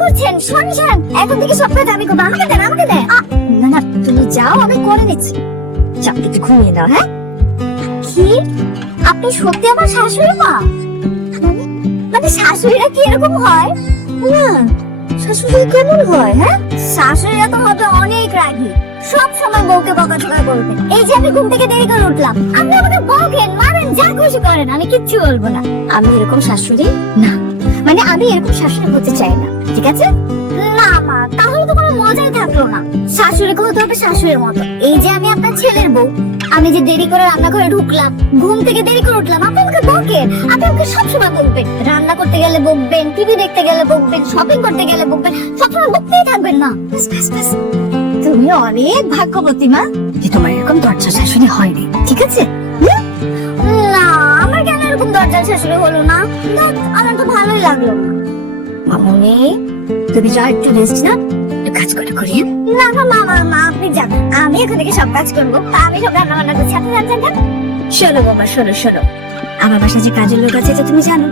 করছেন? শুনছেন, এখন থেকে সব কাজ আমি করবো। আমাকে দেন, আমাকে দেন। না না, তুমি যাও, আমি করে নিচ্ছি। যাও, একটু ঘুমিয়ে নাও। হ্যাঁ, কি আপনি সত্যি আমার শাশুড়ি মা? মানে শাশুড়িরা কি এরকম হয়? না, শাশুড়ি কেমন হয়? হ্যাঁ, শাশুড়িরা তো হবে অনেক রাগী, সব সময় বউকে বকাঝকা করবে। এই যে আমি ঘুম থেকে দেরি করে উঠলাম, আপনি আমাকে বকেন, মারেন, যা খুশি করেন, আমি কিচ্ছু বলবো না। আমি এরকম শাশুড়ি না, মানে আমি এরকম শাশুড়ি হতে চাই না, ঠিক আছে? না মা, তাহলে তো কোনো মজাই থাকলো না। শাশুড়িকে হতে হবে শাশুড়ির মতো। এই যে আমি আপনার ছেলের বউ, আমি যে দেরি করে রান্নাঘরে ঢুকলাম, ঘুম থেকে দেরি করে উঠলাম, আপনি আমাকে বকেন। আপনি আমাকে সবসময় বকবেন, রান্না করতে গেলে বকবেন, টিভি দেখতে গেলে বকবেন, শপিং করতে গেলে বকবেন, সবসময় বকতেই থাকবেন না। তুমি অনেক ভাগ্যবতী মা যে তোমার এরকম দরজা শাশুড়ি হয়নি, ঠিক আছে? না, আমার কেন এরকম দরজা শাশুড়ি হলো না? আমার তো ভালোই লাগলো না। মামুনি, তুমি যা, একটু রেস্ট না, একটু কাজ করে করি। না না মা, আপনি যান, আমি এখান থেকে সব কাজ করবো। আমি সব রান্না বান্না করছি, আপনি যান। শোনো বাবা, শোনো, আমার বাসায় যে কাজের লোক আছে, তুমি জানো।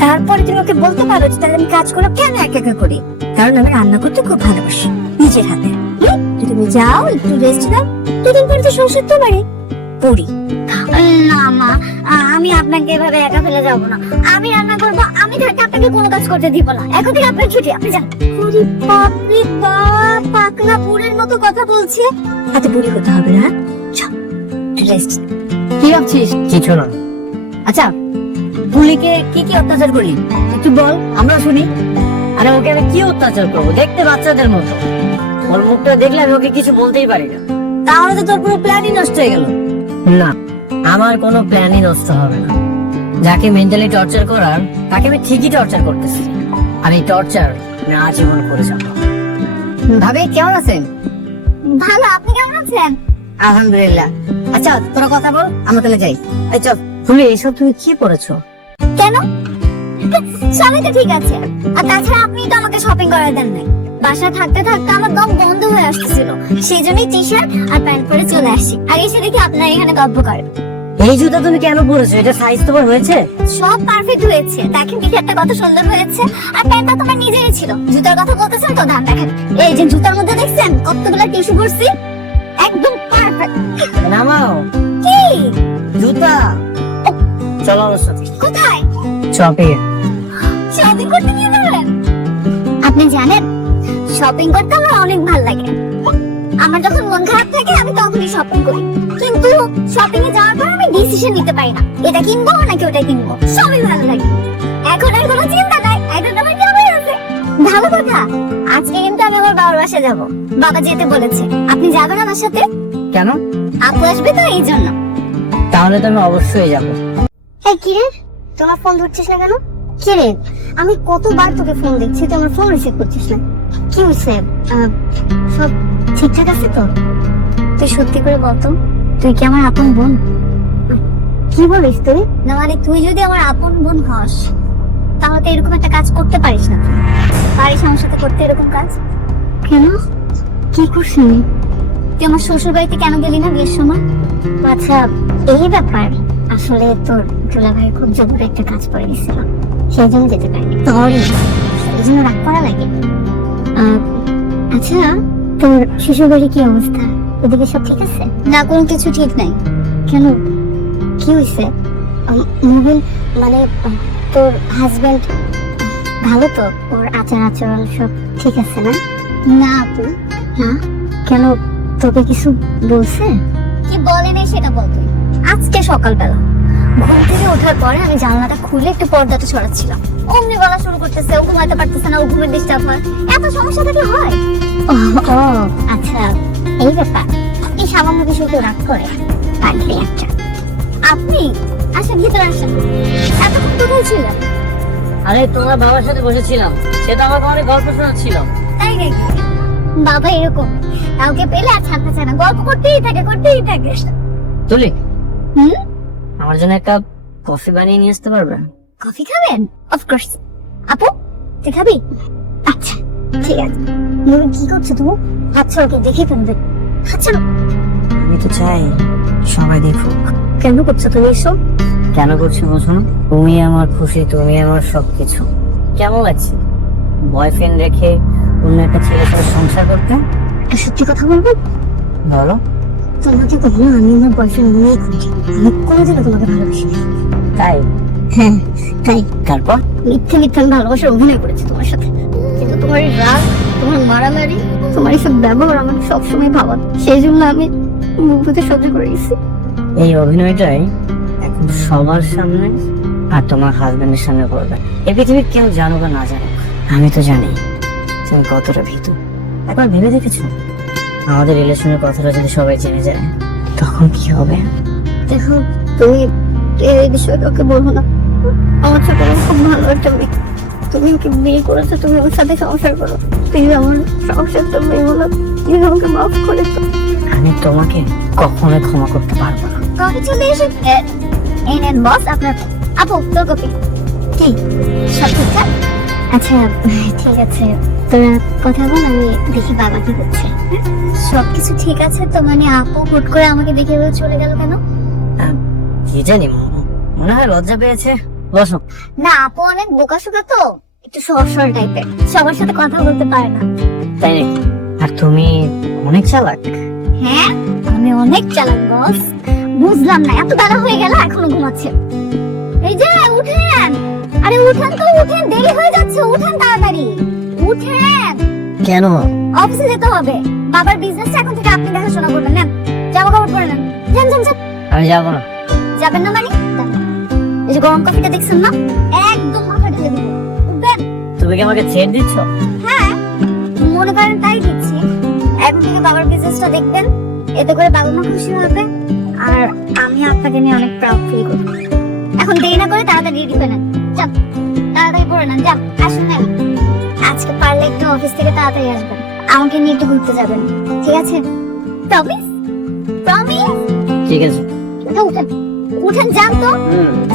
তারপরে তুমি ওকে বলতে পারো যে তাহলে আমি কাজ করো কেন একা করি, কারণ আমি রান্না করতে খুব ভালোবাসি নিজের হাতে। তুমি যাও, একটু রেস্ট নাও, দুদিন পরে তো শ্বশুর তো বাড়ি পড়ি। না মা, আমি আপনাকে এভাবে একা ফেলে যাবো না। আমি রান্না করবো, আমি থাকতে আপনাকে কোনো কাজ করতে দিব না। এখন থেকে আপনার ছুটি, আপনি যান। পাকনা বুড়ির মতো কথা বলছে। এত বুড়ি হতে হবে না, রেস্ট। কি ভাবছিস? কিছু না। আচ্ছা, পুলিকে কি কি অত্যাচার করলি একটু বল, আমরা শুনি। আরে ওকে আমি কি অত্যাচার করবো? দেখতে বাচ্চাদের মতো। ওর মুখটা দেখলে আমি ওকে কিছু বলতেই পারি না। তাহলে তো তোর পুরো প্ল্যানই নষ্ট হয়ে গেল। না, আমার কোনো প্ল্যানই নষ্ট হবে না। যাকে মেন্টালি টর্চার করার, তাকে আমি ঠিকই টর্চার করতেছি। আর এই টর্চার আমি আজীবন করে যাবো। ভাবি কেমন আছেন? ভালো, আপনি কেমন আছেন? আলহামদুলিল্লাহ। আচ্ছা, তোরা কথা বল, আমরা তাহলে যাই। এই চল। ফুলি, এসব তুমি কি পড়েছো? কেন? সবই তো ঠিক আছে। আর তাছাড়া আপনি তো আমাকে শপিং করার দেন নাই। বাসায় থাকতে থাকতে আমার দম বন্ধ হয়ে আসছিল, সেই জন্যই টি শার্ট আর প্যান্ট পরে চলে আসি। আর এসে দেখি আপনার এখানে গল্প করেন। এই জুতা তুমি কেন পরেছো? এটা সাইজ তোমার হয়েছে? সব পারফেক্ট হয়েছে। দেখেন টি শার্টটা কত সুন্দর হয়েছে, আর প্যান্টটা তোমার নিজেরই ছিল। জুতার কথা বলতেছেন তো, দাম দেখেন। এই যে জুতার মধ্যে দেখছেন কতগুলো টিস্যু পরছি, একদম পারফেক্ট। নামাও। কি জুতা? চলো আমার সাথে। কোথায়? শপিং। শপিং করতে নিয়ে যাবেন? আপনি জানেন, শপিং করতে আমার অনেক ভালো লাগে। আমার যখন মন খারাপ থাকে আমি তখনই শপিং করি, কিন্তু শপিং এ যাওয়ার পর আমি ডিসিশন নিতে পারি না, এটা কিনবো নাকি ওটা কিনবো। সবই ভালো লাগে, এখন আর কোনো চিন্তা নাই, এখন আমার সবই আছে। ভালো কথা, আজকে কিন্তু আমি আমার বাবার বাসায় যাব। বাবা যেতে বলেছে। আপনি যাবেন আমার সাথে? কেন? আপু আসবে তো, এই জন্য। তাহলে তো আমি অবশ্যই যাবো। এই কি রে, তোমার ফোন ধরছিস না কেন? কি রে, আমি কতবার তোকে ফোন দিচ্ছি, তুই আমার ফোন রিসিভ করছিস না। কি হয়েছে? সব ঠিকঠাক আছে তো? তুই সত্যি করে বল তো, তুই কি আমার আপন বোন? কি বলিস তুই? না মানে তুই যদি আমার আপন বোন হস, তাহলে এরকম একটা কাজ করতে পারিস না। পারিস আমার সাথে করতে এরকম কাজ? কেন, কি করছিস? তুই আমার শ্বশুর বাড়িতে কেন গেলি না বিয়ের সময়? আচ্ছা, এই ব্যাপার। আসলে তোর দুলা ভাই খুব জরুরি একটা কাজ পড়ে গেছিল, সেই জন্য যেতে পারিনি। সরি, এই জন্য রাগ করা লাগে। আচ্ছা, তোর শ্বশুর বাড়ি কি অবস্থা? ওদিকে সব ঠিক আছে? না, কোনো কিছু ঠিক নাই। কেন, কি হয়েছে? মোবিল মানে তোর হাজবেন্ড ভালো তো? ওর আচার আচরণ সব ঠিক আছে না? না আপু। হ্যাঁ, কেন, তোকে কিছু বলছে? কি বলে নাই সেটা বল তুই। আজকে সকালবেলা ঘুম থেকে ওঠার পরে আমি জানলাটা খুলে একটু পর্দাটা ছড়াচ্ছিলাম, অমনি বলা শুরু করতেছে ও ঘুমাতে পারতেছে না, ও ঘুমের ডিস্টার্ব হয়। এত সমস্যা থেকে হয়? ও আচ্ছা, এই ব্যাপার। এই সামান্য কিছু কেউ রাগ করে? পারলে একটা। আপনি আসেন, ভিতরে আসেন। এতক্ষণ কোথায় ছিলেন? আরে তোমার বাবার সাথে বসেছিলাম, সে তো আমাকে অনেক গল্প শোনাচ্ছিল। তাই নাকি? বাবা এরকম, কাউকে পেলে আর ছাড়তে চায় না, গল্প করতেই থাকে। তুলি, হুম, আমার জন্য একটা কফি বানিয়ে নিয়ে আসতে পারবে? কফি খাবেন? অফকোর্স। আপু, তুই খাবি? আচ্ছা ঠিক আছে। কি করছো তুমি? আচ্ছা, ওকে দেখে ফেলবে। আচ্ছা, আমি তো চাই সবাই দেখুক। কেন করছো তুমি এসব? কেন করছি বোঝো না? তুমি আমার খুশি, তুমি আমার সবকিছু। কেমন লাগছে? বয়ফ্রেন্ড রেখে অন্য একটা ছেলের সাথে সংসার করতে? একটা সত্যি কথা বলবো, বলো। তোমাকে কখনো আমি আমার বয়ফ্রেন্ড মনে করছি, আমি কোনোদিনও তোমাকে ভালোবাসি না। তাই? হ্যাঁ তাই। তারপর? মিথ্যে মিথ্যে আমি ভালোবাসার অভিনয় করেছি তোমার সাথে, কিন্তু তোমার এই রাগ, তোমার মারামারি, তোমার এইসব ব্যবহার আমার সবসময় ভাবা, সেই জন্য আমি মুখে সহ্য করে গেছি। এই অভিনয়টাই এখন সবার সামনে আর তোমার হাজবেন্ডের সামনে করবে। এই পৃথিবীর কেউ জানো বা না জানো, আমি তো জানি তুমি কতটা ভীতু। একবার ভেবে দেখেছো আমাদের রিলেশনের কথাটা যদি সবাই জেনে যায় তখন কি হবে? দেখো, তুমি এই বিষয়ে কাউকে বলবো না। আমার ছোট বোন খুব ভালো একটা মেয়ে, তুমি ওকে বিয়ে করেছো, তুমি আমার সাথে সংসার করো, তুমি আমার সংসারটা মেয়ে বলো, তুমি আমাকে মাফ করে দাও। আমি তোমাকে কখনো ক্ষমা করতে পারবো না। কফি চলে এসে এই নেন বস আপনার। আপু তোর কফি। কি সব ঠিকঠাক? আচ্ছা ঠিক আছে, তোরা কথা বল, আমি দেখি বাবা কি করছে। সবকিছু ঠিক আছে তো? মানে আপু হুট করে আমাকে দেখে এভাবে চলে গেল কেন? কি জানি, মনে হয় লজ্জা পেয়েছে। বসো। না, আপু অনেক বোকাশোকা তো, একটু সহজ সরল টাইপের, সবার সাথে কথা বলতে পারে না। তাই নাকি? আর তুমি অনেক চালাক। হ্যাঁ আমি অনেক চালাক বস। বুঝলাম না, এত বেলা হয়ে গেল এখনো ঘুমাচ্ছে। এই যে উঠেন, আরে উঠেন তো, উঠেন, দেরি হয়ে যাচ্ছে, উঠেন তাড়াতাড়ি উঠেন। কেন? অফিসে যেতে হবে, বাবার বিজনেসটা এখন থেকে আপনি দেখাশোনা করবেন। নেন জামা কাপড় পরে নেন, যান যান যান। আমি যাবো না। যাবেন না মানে? এই যে গরম কফিটা দেখছেন না, একদম মাথা ঢেলে দিব, উঠবেন। তুমি কি আমাকে ছেড়ে দিচ্ছ? হ্যাঁ মনে করেন তাই দিচ্ছি। এখন থেকে বাবার বিজনেসটা দেখবেন, এতে করে বাবা মা খুশি হবে, আর আমি আপনাকে নিয়ে অনেক প্রাউড ফিল করব। এখন দেরি না করে তাড়াতাড়ি রেডি হয়ে নেন, যান তাড়াতাড়ি পরে নেন, যান আসুন। নেন আজকে পারলে একটু অফিস থেকে তাড়াতাড়ি আসবেন, আমাকে নিয়ে একটু ঘুরতে যাবেন, ঠিক আছে? প্রমিস? প্রমিস? ঠিক আছে। উঠেন উঠেন উঠেন, যান তো।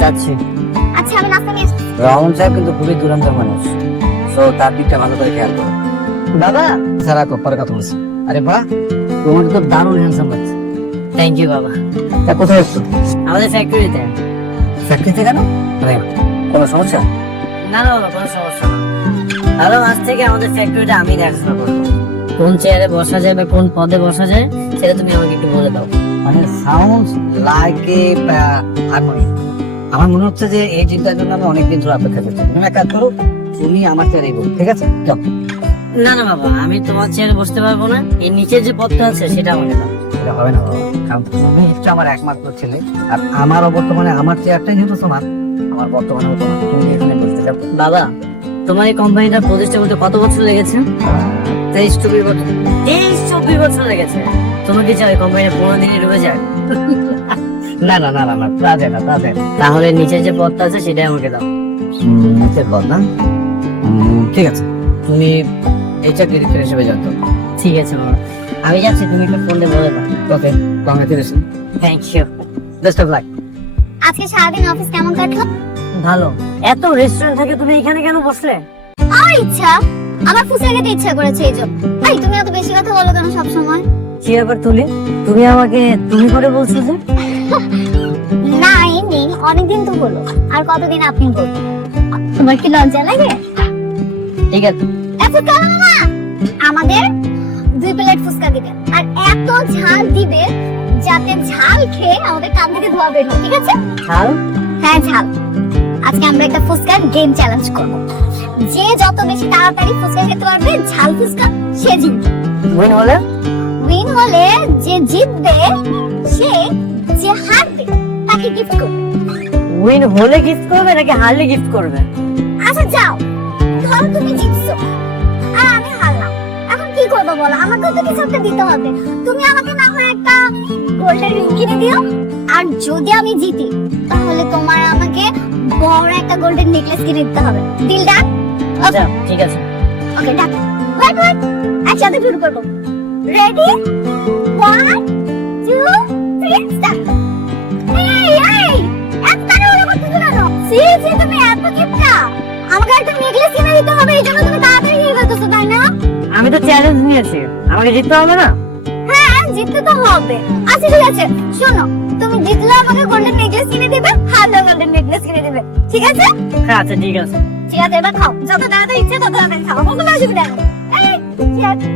যাচ্ছি। আচ্ছা আমি নাস্তা নিয়ে আসছি। রহমান সাহেব কিন্তু খুবই দুরন্ত মানুষ, তো তার দিকটা ভালো করে খেয়াল করো। বাবা স্যার পরে কথা বলছি। আরে বাহ, তোমার তো দারুণ হ্যান্ডসাম লাগছে। থ্যাংক ইউ বাবা। তা কোথায় এসছো? আমাদের ফ্যাক্টরিতে। ফ্যাক্টরিতে কেন? কোনো সমস্যা? না না বাবা, কোনো সমস্যা না। তাহলে আজ থেকে আমাদের ফ্যাক্টরিটা আমি দেখাশোনা করবো। কোন চেয়ারে বসা যায় বা কোন পদে বসা যায় সেটা তুমি আমাকে একটু বলে দাও। মানে সাউন্ডস লাইক এ হারমোনি। আমার মনে হচ্ছে যে এই চিন্তার জন্য আমি অনেকদিন ধরে অপেক্ষা করছি। তুমি এক কাজ করো, তুমি আমার চেয়ারে বসো, ঠিক আছে? যাও। না না বাবা, আমি তোমার চেয়ারে বসতে পারবো না। এর নিচে যে পদটা আছে সেটা আমাকে দাও। এটা হবে না বাবা, কারণ তুমি হচ্ছে আমার একমাত্র ছেলে, আর আমারও বর্তমানে আমার চেয়ারটাই যেহেতু তোমার, আমার বর্তমানে তোমার, তুমি এখানে বসতে যাও। বাবা, তোমার এই কোম্পানিটা প্রতিষ্ঠা করতে কত বছর লেগেছে? 23-24 বছর। 23-24 বছর লেগেছে। তুমি কি চাও এই কোম্পানি 15 দিনে ডুবে যায়? না না না না না, তা দেয় না, তা দেয় না। তাহলে নিচে যে পদটা আছে সেটাই আমাকে দাও। নিচের পদ না? ঠিক আছে, তুমি এইচআর ডিরেক্টর হিসেবে জানতো। ঠিক আছে বাবা, আমি যাচ্ছি, তুমি একটু ফোন দিয়ে বলে দাও। Okay, congratulation. Thank you, best of luck. আজকে সারাদিন অফিস কেমন কাটলো? ভালো। এত রেস্টুরেন্ট থাকে, তুমি এখানে কেন বসলে? আমার ইচ্ছা, আমার ফুসে খেতে ইচ্ছা করেছে এই জন্য। এই তুমি এত বেশি কথা বলো কেন সব সময়? কি ব্যাপার তুলি, তুমি আমাকে তুমি করে বলছো যে? না এমনি, অনেকদিন তো বলো, আর কতদিন আপনি বলবেন? তোমার কি লজ্জা লাগে? ঠিক আছে। এত কেন না, আমাদের 2 প্লেট ফুচকা দিবে, আর এত ঝাল দিবে যাতে ঝাল খেয়ে আমাদের কান থেকে ধোয়া বের হয়, ঠিক আছে? ঝাল? হ্যাঁ ঝাল। আজকে আমরা একটা ফুচকার গেম চ্যালেঞ্জ করব, যে যত বেশি তাড়াতাড়ি ফুচকা খেতে পারবে ঝাল ফুচকা, সে জিতবে। উইন হলে? উইন হলে যে জিতবে সে, যে হারবে তাকে গিফট করবে। উইন হলে গিফট করবে নাকি হারলে গিফট করবে? আচ্ছা যাও, ধরো তুমি জিতছো আর আমি হারলাম, এখন কি করবো বলো? আমাকে তো কিছু একটা দিতে হবে। তুমি আমাকে না হয় একটা গোল্ডেন রিং কিনে দিও, আর যদি আমি জিতি তাহলে তোমার আমাকে বড় একটা গোল্ডেন নেকলেস কিনে দিতে হবে। Deal done? আচ্ছা ঠিক আছে। ওকে ডান। ওয়েট ওয়েট, একসাথে শুরু করবো। রেডি? 1 2 3 স্টার্ট। এই এই এত তাড়াহুড়ো করতেছো কেন? সিরিয়াসলি তুমি এত কিপটা? আমাকে একটা নেকলেস কিনে দিতে হবে, এই জন্য তুমি তাড়াতাড়ি নিয়ে ফেলতেছো, তাই না? আমি তো চ্যালেঞ্জ নিয়েছি, আমাকে জিততে হবে না? হ্যাঁ জিততে তো হবে। আচ্ছা ঠিক আছে, শোনো, তুমি জিতলে আমাকে গোল্ডেন নেকলেস কিনে দিবে, হারলে গোল্ডেন নেকলেস কিনে দিবে, ঠিক আছে? হ্যাঁ আচ্ছা ঠিক আছে। ঠিক আছে এবার খাও, যত তাড়াতাড়ি ইচ্ছে তত তাড়াতাড়ি খাও, কোনো অসুবিধা নেই। এই, ঠিক আছে।